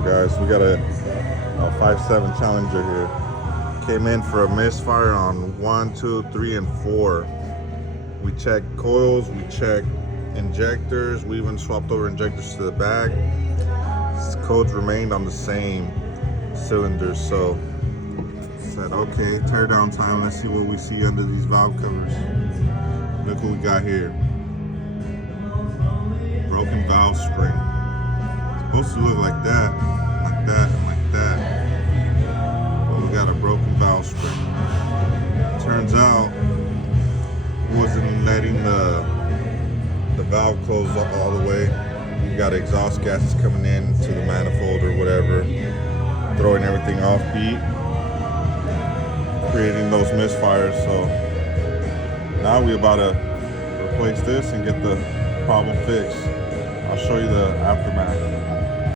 out, guys. We got a 5.7 Challenger here. Came in for a misfire on 1, 2, 3, and 4. We checked coils, we checked injectors, we even swapped over injectors to the back. Codes remained on the same cylinder, so said, okay, tear down time. Let's see what we see under these valve covers. Look what we got here. Broken valve spring. It's supposed to look like that, like that, and like that. But we got a broken valve spring. Turns out it wasn't letting the valve close all the way. You got exhaust gases coming in to the manifold or whatever, throwing everything off beat, creating those misfires. So now we're about to replace this and get the problem fixed. I'll show you the aftermath.